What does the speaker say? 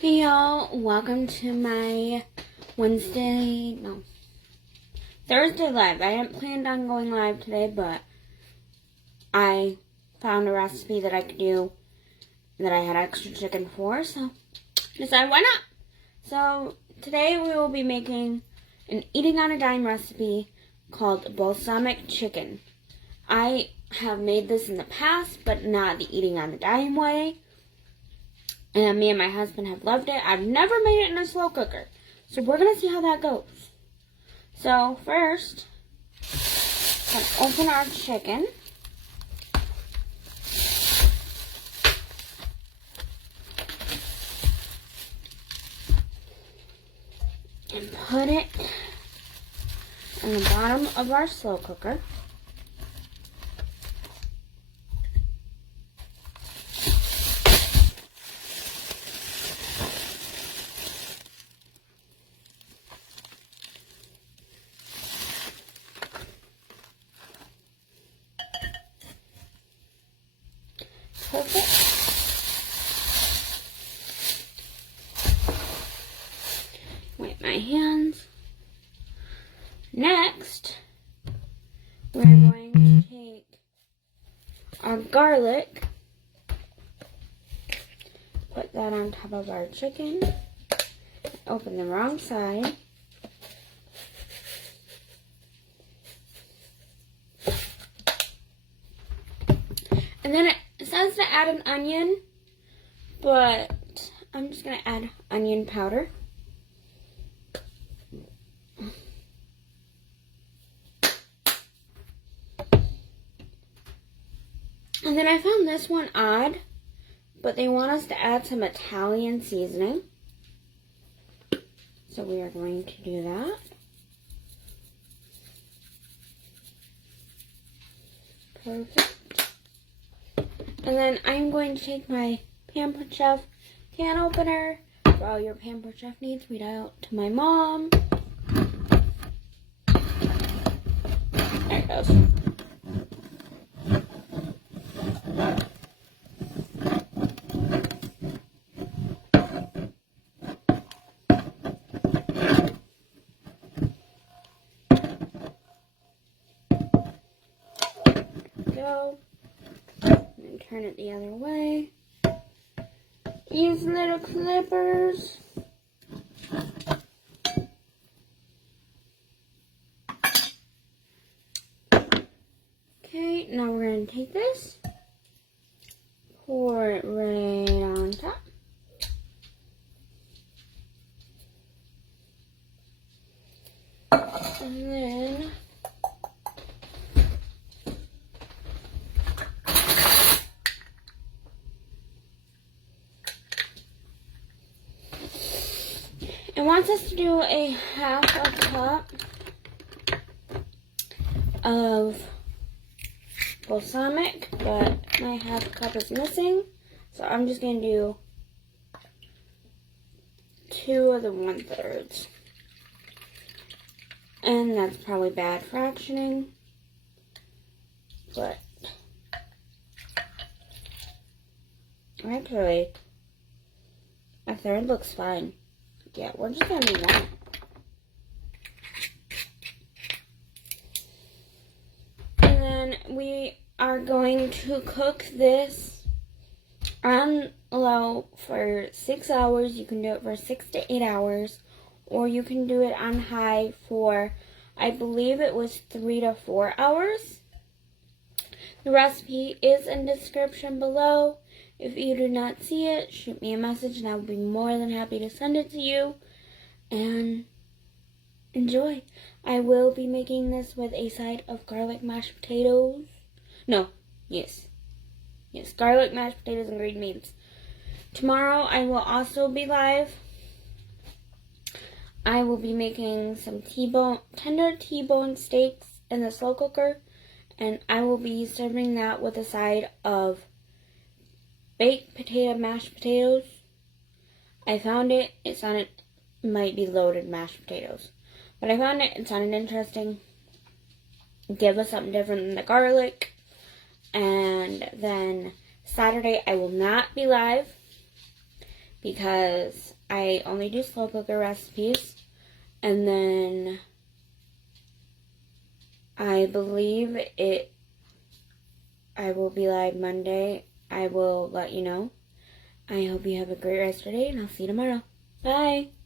Hey y'all, welcome to my Thursday live. I hadn't planned on going live today, but I found a recipe that I could do that I had extra chicken for, so I decided why not. So today we will be making an eating on a dime recipe called Balsamic Chicken. I have made this in the past, but not the eating on the dime way. And me and my husband have loved it. I've never made it in a slow cooker. So we're going to see how that goes. So first, let's open our chicken. And put it in the bottom of our slow cooker. Perfect. Wipe my hands. Next, we're going to take our garlic, put that on top of our chicken, open the wrong side. And then it says to add an onion, but I'm just going to add onion powder. And then I found this one odd, but they want us to add some Italian seasoning. So we are going to do that. Perfect. And then I'm going to take my Pampered Chef can opener. For all your Pampered Chef needs, read out to my mom. There it goes. Go. And turn it the other way. Use little clippers. Okay, now we're going to take this, pour it right on top. And then it wants us to do a half a cup of balsamic, but my half cup is missing. So I'm just going to do 2 of the 1/3. And that's probably bad fractioning, but actually, 1/3 looks fine. Yeah, we're just going to do 1. And then we are going to cook this on low for 6 hours. You can do it for 6 to 8 hours, or you can do it on high for, I believe it was 3 to 4 hours. The recipe is in the description below. If you do not see it, shoot me a message and I will be more than happy to send it to you. And enjoy. I will be making this with a side of garlic mashed potatoes. Yes, garlic mashed potatoes and green beans. Tomorrow I will also be live. I will be making some tender T-bone steaks in the slow cooker. And I will be serving that with a side of baked potato mashed potatoes. I found it. It might be loaded mashed potatoes. But I found it. It sounded interesting. Give us something different than the garlic. And then Saturday I will not be live because I only do slow cooker recipes. And then I believe I will be live Monday. I will let you know. I hope you have a great rest of your day, and I'll see you tomorrow. Bye!